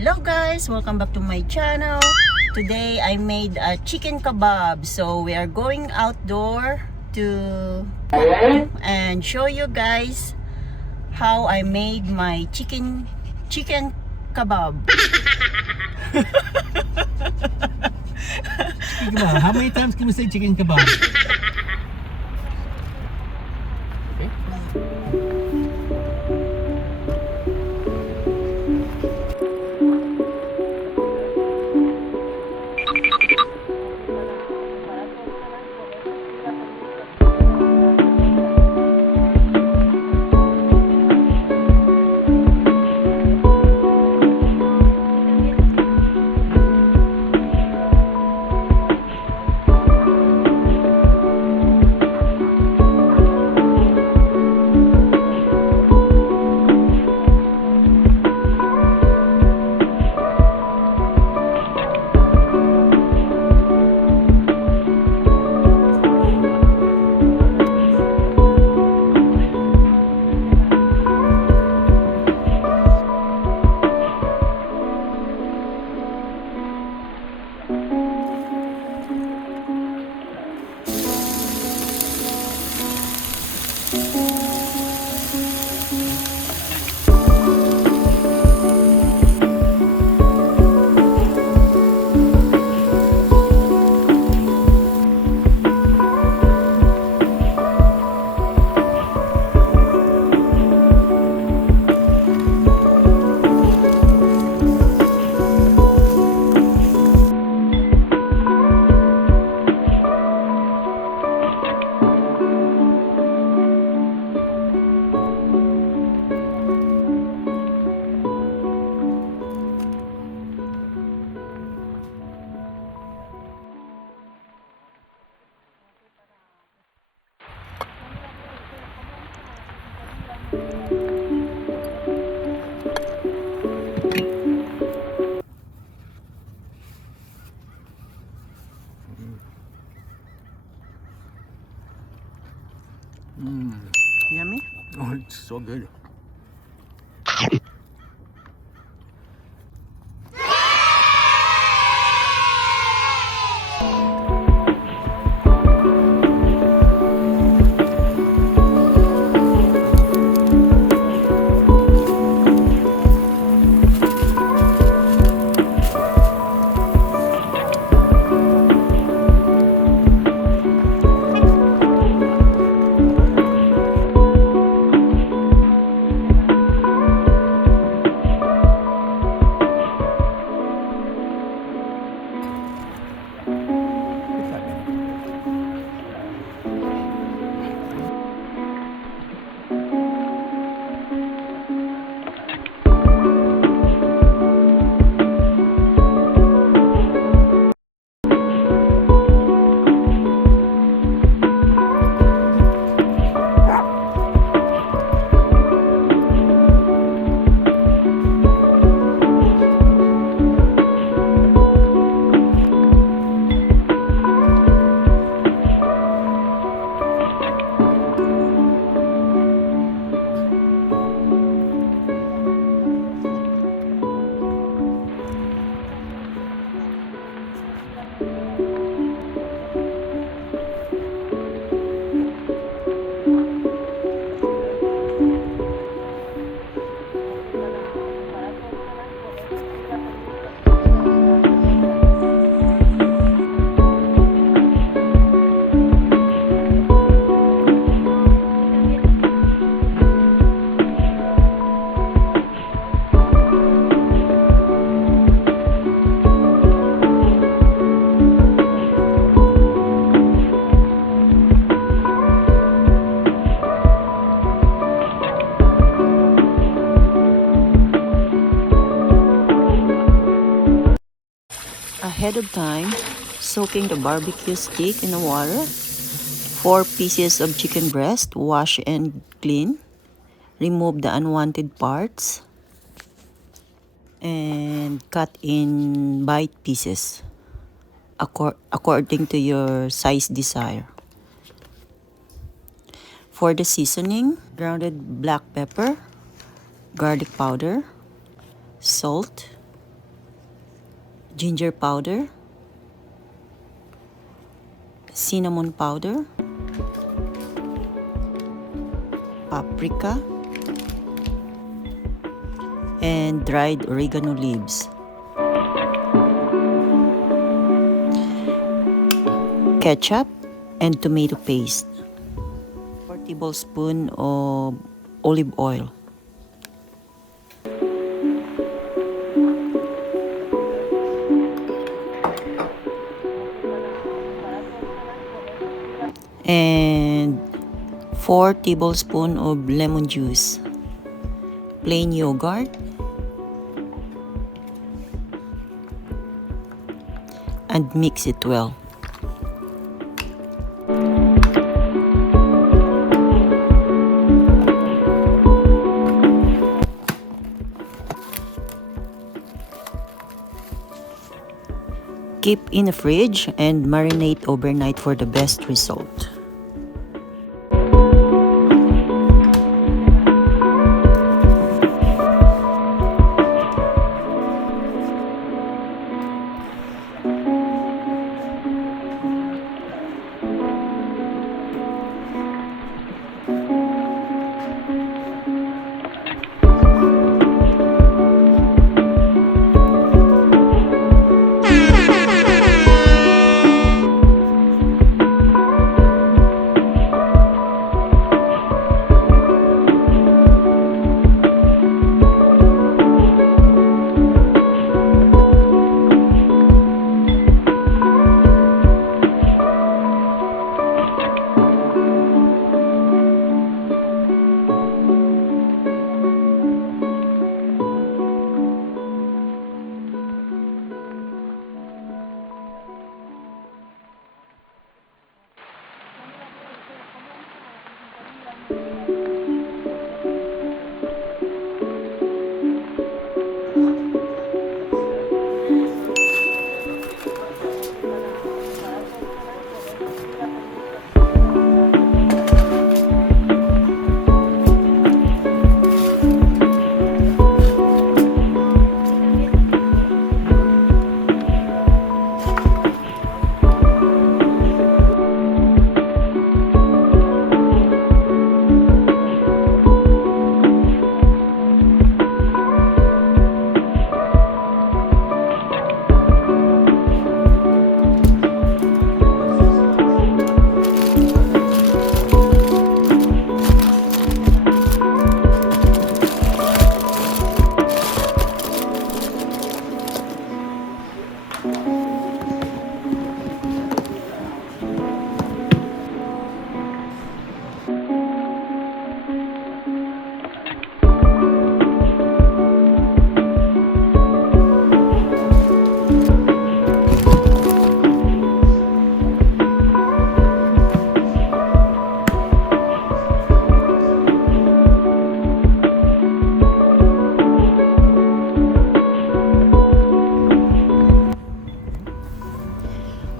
Hello guys, welcome back to my channel. Today I made a chicken kebab. So we are going outdoor to cook and show you guys how I made my chicken kebab. Chicken kebab. How many times can we say chicken kebab? Okay. Yummy? Oh, it's so good. Ahead of time, soaking the barbecue stick in the water. 4 pieces of chicken breast, wash and clean. Remove the unwanted parts and cut in bite pieces according to your size desire. For the seasoning, grounded black pepper, garlic powder, salt, ginger powder, cinnamon powder, paprika, and dried oregano leaves. Ketchup and tomato paste. 4 tablespoons of olive oil. And 4 tablespoons of lemon juice. Plain yogurt. And mix it well. Keep in the fridge and marinate overnight for the best result.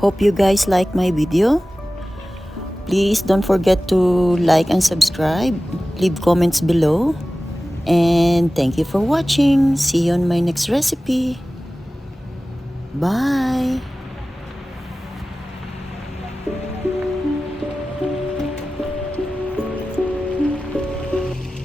Hope you guys like my video. Please don't forget to like and subscribe. Leave comments below. And thank you for watching. See you on my next recipe. Bye.